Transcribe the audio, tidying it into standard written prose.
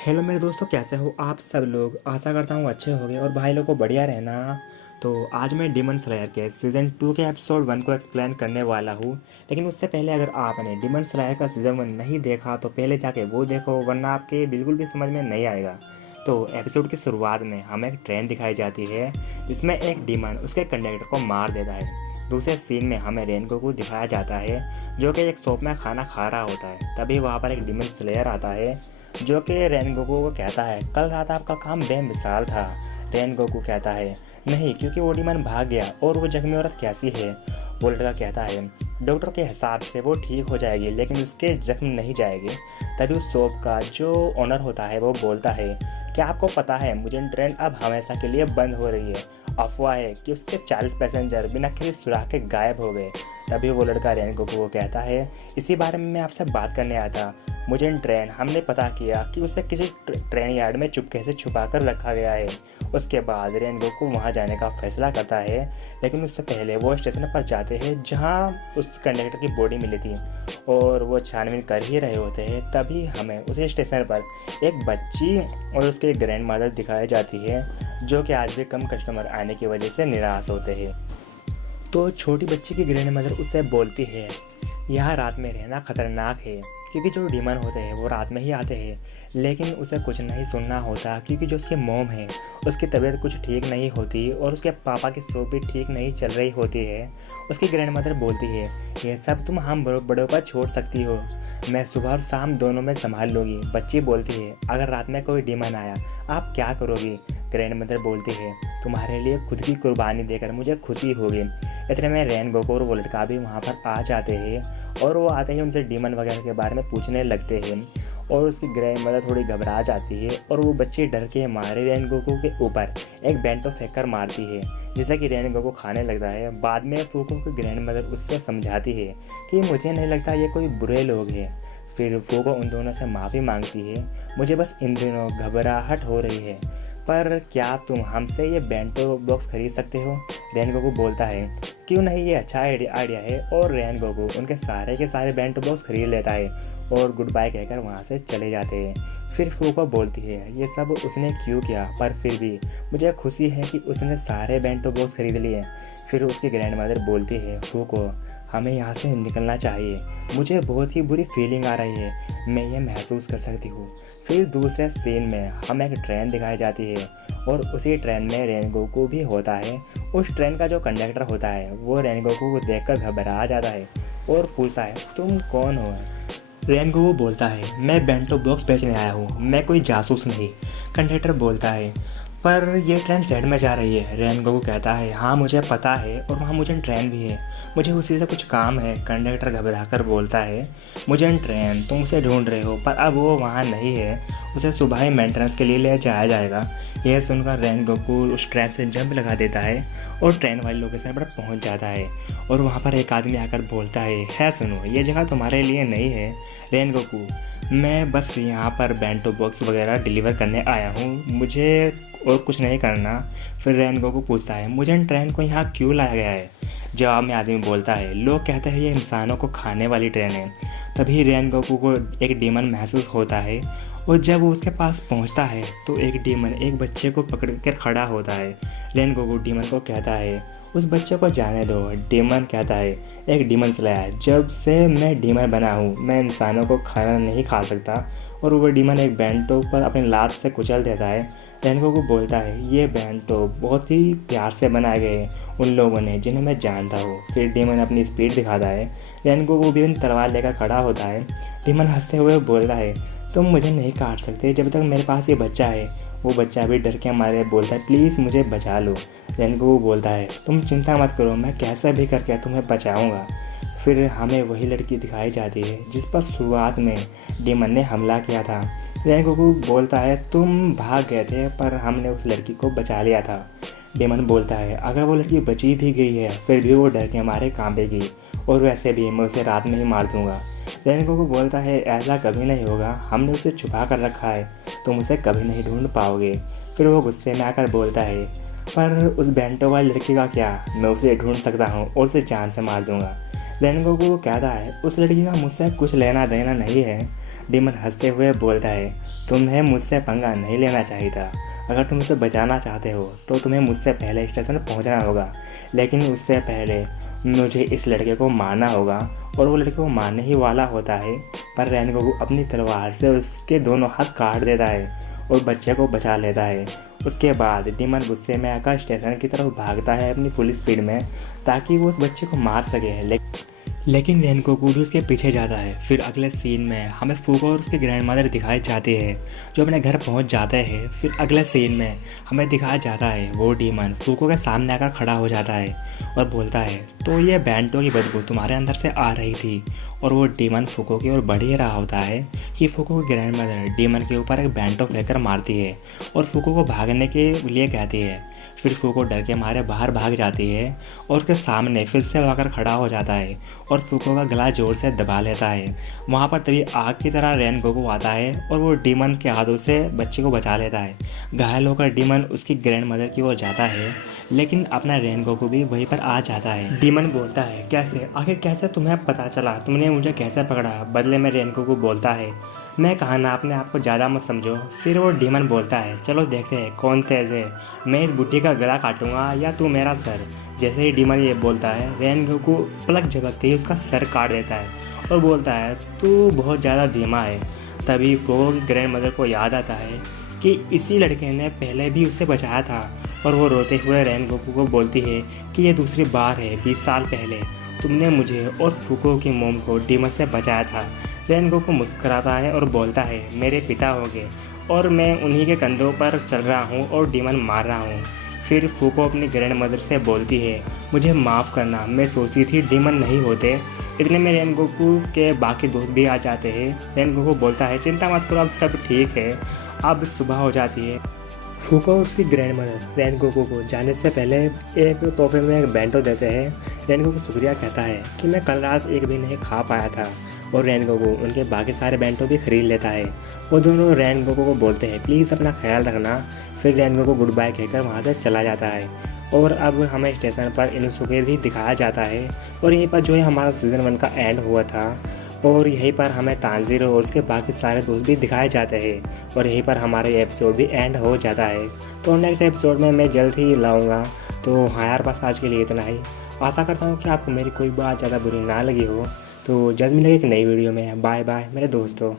Hello मेरे दोस्तों, कैसे हो आप सब लोग। आशा करता हूँ अच्छे होंगे और भाई लोग को बढ़िया रहना। तो आज मैं डिमन स्लेयर के सीज़न 2 के एपिसोड 1 को एक्सप्लेन करने वाला हूँ। लेकिन उससे पहले अगर आपने डिमन स्लेयर का सीज़न 1 नहीं देखा तो पहले जाके वो देखो, वरना आपके बिल्कुल भी समझ में नहीं आएगा। तो एपिसोड की शुरुआत में हमें एक ट्रेन दिखाई जाती है जिसमें एक डिमन उसके कंडक्टर को मार देता है। दूसरे सीन में हमें रेनको को दिखाया जाता है जो कि एक शॉप में खाना खा रहा होता है। तभी वहाँ पर एक डिमन स्लेयर आता है जो कि रेनगोकू को कहता है, कल रात आपका काम बेमिसाल था। रेनगोकू कहता है, नहीं, क्योंकि वो डिमन भाग गया। और वो जख्मी औरत कैसी है? वो लड़का कहता है, डॉक्टर के हिसाब से वो ठीक हो जाएगी, लेकिन उसके जख्म नहीं जाएंगे। तभी उस शॉप का जो ओनर होता है वो बोलता है, क्या आपको पता है मुझे ट्रेन अब हमेशा के लिए बंद हो रही है। अफवाह है कि उसके 40 पैसेंजर बिना किसी सुराग के गायब हो गए। तभी वो लड़का रेनगोकू को कहता है, इसी बारे में मैं आपसे बात करने आया था। मुझे ट्रेन हमने पता किया कि उसे किसी ट्रेन यार्ड में चुपके से छुपा कर रखा गया है। उसके बाद रेनगोकू वहां जाने का फैसला करता है, लेकिन उससे पहले वो स्टेशन पर जाते हैं जहां उस कंडक्टर की बॉडी मिली थी। और वो छानबीन कर ही रहे होते हैं, तभी हमें उसी स्टेशन पर एक बच्ची और उसके ग्रैंड मदर दिखाई जाती है जो कि आज भी कम कस्टमर आने की वजह से निराश होते हैं। तो छोटी बच्ची की ग्रैंड मदर उससे बोलती है, यहाँ रात में रहना खतरनाक है, क्योंकि जो डीमन होते हैं वो रात में ही आते हैं। लेकिन उसे कुछ नहीं सुनना होता, क्योंकि जो उसके मोम है उसकी तबीयत कुछ ठीक नहीं होती और उसके पापा की शॉप भी ठीक नहीं चल रही होती है। उसकी ग्रैंड मदर बोलती है, ये सब तुम हम बड़ों पर छोड़ सकती हो, मैं सुबह और शाम दोनों में संभाल लूँगी। बच्ची बोलती है, अगर रात में कोई डीमन आया आप क्या करोगी? ग्रैंड मदर बोलती है, तुम्हारे लिए खुद की कुर्बानी देकर मुझे खुशी होगी। इतने में रेनगोकू और वो लड़का भी वहाँ पर आ जाते हैं और वो आते ही उनसे डीमन वगैरह के बारे में पूछने लगते हैं। और उसकी ग्रैंड मदर थोड़ी घबरा जाती है और वो बच्चे डर के मारे रेनगोकू के ऊपर एक बेंटो फेंक कर मारती है, जिससे कि रेनगोकू खाने लगता है। बाद में फूको की ग्रैंड मदर उससे समझाती है कि मुझे नहीं लगता ये कोई बुरे लोग हैं। फिर फूको उन दोनों से माफ़ी मांगती है, मुझे बस इन दिनों घबराहट हो रही है, पर क्या तुम हमसे ये बेंटो बॉक्स खरीद सकते हो? रेनगोकू बोलता है, क्यों नहीं, ये अच्छा आइडिया है। और रेनगोकू उनके सारे के सारे बेंटो बॉक्स खरीद लेता है और गुड बाय कहकर वहाँ से चले जाते हैं। फिर फूको बोलती है, ये सब उसने क्यों किया, पर फिर भी मुझे खुशी है कि उसने सारे बेंटो बॉक्स खरीद लिए। फिर उसकी ग्रैंड मदर बोलती है, फूको हमें यहाँ से निकलना चाहिए, मुझे बहुत ही बुरी फीलिंग आ रही है, मैं ये महसूस कर सकती हूँ। फिर दूसरे सीन में हमें एक ट्रेन दिखाई जाती है और उसी ट्रेन में रेनगोकू भी होता है। उस ट्रेन का जो कंडक्टर होता है वो रेनगोकू को देखकर घबरा जाता है और पूछता है, तुम कौन हो? रेनगोकू बोलता है, मैं बेंटो बॉक्स बेचने आया हूँ, मैं कोई जासूस नहीं। कंडक्टर बोलता है, पर ये ट्रेन जेड में जा रही है। रेनगोकू कहता है, हाँ मुझे पता है और वहाँ मुझे ट्रेन भी है, मुझे उसी से कुछ काम है। कंडक्टर घबरा कर बोलता है, मुझे ट्रेन तुम उसे ढूंढ रहे हो, पर अब वो वहाँ नहीं है, उसे सुबह ही मेंटेनेंस के लिए ले जाया जाएगा। यह सुनकर रेनगोकू उस ट्रेन से जंप लगा देता है और ट्रेन वाले लोकेशन पर पहुँच जाता है। और वहाँ पर एक आदमी आकर बोलता है सुनो, ये जगह तुम्हारे लिए नहीं है। रेनगोकू, मैं बस यहाँ पर बेंटो बॉक्स वगैरह डिलीवर करने आया हूँ, मुझे और कुछ नहीं करना। फिर रेनगोकू पूछता है, मुझे ट्रेन को यहाँ क्यों लाया गया है? जवाब में आदमी बोलता है, लोग कहते हैं ये इंसानों को खाने वाली ट्रेन है। तभी रेनगोकू को एक डीमन महसूस होता है और जब वो उसके पास पहुंचता है तो एक डीमन एक बच्चे को पकड़ कर खड़ा होता है। रेनगोकू डीमन को कहता है, उस बच्चे को जाने दो। डीमन कहता है, एक डीमन स्लेयर, जब से मैं डीमन बना हूँ मैं इंसानों को खाना नहीं खा सकता। और वो डीमन एक बेंटो पर अपनी लात से कुचल देता है। रेनगोकू बोलता है, ये बेंटो बहुत ही प्यार से बनाए गए हैं उन लोगों ने जिन्हें मैं जानता हूँ। फिर डीमन अपनी स्पीड दिखाता है। रेनगोकू भी तलवार लेकर खड़ा होता है। डीमन हंसते हुए बोलता है, तुम मुझे नहीं काट सकते जब तक मेरे पास ये बच्चा है। वो बच्चा भी डर के मारे बोलता है, प्लीज़ मुझे बचा लो। रेनगोकू बोलता है, तुम चिंता मत करो, मैं कैसे भी करके तुम्हें बचाऊंगा। फिर हमें वही लड़की दिखाई जाती है जिस पर शुरुआत में डीमन ने हमला किया था। रेनगोकू बोलता है, तुम भाग गए थे पर हमने उस लड़की को बचा लिया था। डीमन बोलता है, अगर वो लड़की बची भी गई है फिर भी वो डर के मारे कांपेगी और वैसे भी मैं उसे रात में ही मार दूंगा। रेनगोकू बोलता है, ऐसा कभी नहीं होगा, हमने उसे छुपा कर रखा है, तुम उसे कभी नहीं ढूंढ पाओगे। फिर वो गुस्से में आकर बोलता है, पर उस बेंटो वाली लड़की का क्या, मैं उसे ढूंढ सकता हूँ और उसे जान से मार दूंगा। रेनगोकू को कहता है उस लड़की का मुझसे कुछ लेना देना नहीं है। डीमन हंसते हुए बोलता है तुम्हें मुझसे पंगा नहीं लेना चाहिए था। अगर तुम उसे बचाना चाहते हो तो तुम्हें मुझसे पहले स्टेशन पहुंचना होगा, लेकिन उससे पहले मुझे इस लड़के को मारना होगा। और वो लड़के को मारने ही वाला होता है, पर रेनगोकू अपनी तलवार से उसके दोनों हाथ काट देता है और बच्चे को बचा लेता है। उसके बाद डीमन गुस्से में आकर स्टेशन की तरफ भागता है अपनी फुल स्पीड में, ताकि वो उस बच्चे को मार सके। लेकिन रेनगोकू भी उसके पीछे जाता है। फिर अगले सीन में हमें फूको और उसके ग्रैंडमदर दिखाई जाती है जो अपने घर पहुंच जाते हैं। फिर अगले सीन में हमें दिखाया जाता है वो डीमन फूको के सामने आकर खड़ा हो जाता है और बोलता है तो ये बैंटो की बदबू तुम्हारे अंदर से आ रही थी। और वो डीमन फूको की ओर बढ़ ही रहा होता है कि फूको की ग्रैंडमदर डीमन के ऊपर एक बैंटो फेंककर मारती है और फूको को भागने के लिए कहती है। फिर फूको डर के मारे बाहर भाग जाती है और उसके सामने फिर से आकर खड़ा हो जाता है और फूको का गला जोर से दबा लेता है। वहाँ पर तभी आग की तरह रेनगोकू आता है और वो डीमन के हाथों से बच्चे को बचा लेता है। घायल होकर डीमन उसकी ग्रैंडमदर की ओर जाता है, लेकिन अपना रेनगोकू भी वहीं पर आ जाता है। डीमन बोलता है कैसे, आखिर कैसे तुम्हें पता चला, तुमने मुझे कैसे पकड़ा। बदले में रेनगोकू बोलता है मैं कहा ना अपने आप को ज़्यादा मत समझो। फिर वो डीमन बोलता है चलो देखते हैं कौन तेज है, मैं इस बुढ़ी का गला काटूंगा या तू मेरा सर। जैसे ही डीमन ये बोलता है रेनगोकू पलक झपकते ही उसका सर काट देता है और बोलता है तू बहुत ज़्यादा धीमा है। तभी फूको की ग्रैंडमदर को याद आता है कि इसी लड़के ने पहले भी उसे बचाया था और वो रोते हुए रेनगोकू को बोलती है कि ये दूसरी बार है, 20 साल पहले तुमने मुझे और फूको की मोम को डीमन से बचाया था। रेनगोकू मुस्कुराता है और बोलता है मेरे पिता होंगे और मैं उन्हीं के कंधों पर चल रहा हूँ और डीमन मार रहा हूँ। फिर फूको अपनी ग्रैंडमदर से बोलती है मुझे माफ़ करना, मैं सोचती थी डीमन नहीं होते। इतने में रेनगोकू के बाकी दोस्त भी आ जाते हैं। रेनगोकू बोलता है चिंता मत करो, अब सब ठीक है। अब सुबह हो जाती है। फूको और उसकी ग्रैंडमदर रेनगोकू को जाने से पहले एक तोहफे में एक बैंटो देते हैं। रेनगोकू शुक्रिया कहता है कि मैं कल रात एक भी नहीं खा पाया था और रेनगोकू उनके बाकी सारे बैंटो भी खरीद लेता है। वो दोनों रेनगोकू को बोलते हैं प्लीज़ अपना ख्याल रखना। फिर रेनगोकू गुड बाय कहकर वहाँ से चला जाता है। और अब हमें स्टेशन पर इनुसुके भी दिखाया जाता है और यहीं पर जो है हमारा सीज़न 1 का एंड हुआ था। और यहीं पर हमें तानजीरो और उसके बाकी सारे दोस्त भी दिखाए जाते हैं और यहीं पर हमारा ये एपिसोड भी एंड हो जाता है। तो नेक्स्ट एपिसोड में मैं जल्द ही लाऊंगा। तो हाँ यार, बस आज के लिए इतना ही। आशा करता हूँ कि आपको मेरी कोई बात ज़्यादा बुरी ना लगी हो। तो जल्द मिलेंगे एक नई वीडियो में। बाय बाय मेरे दोस्तों।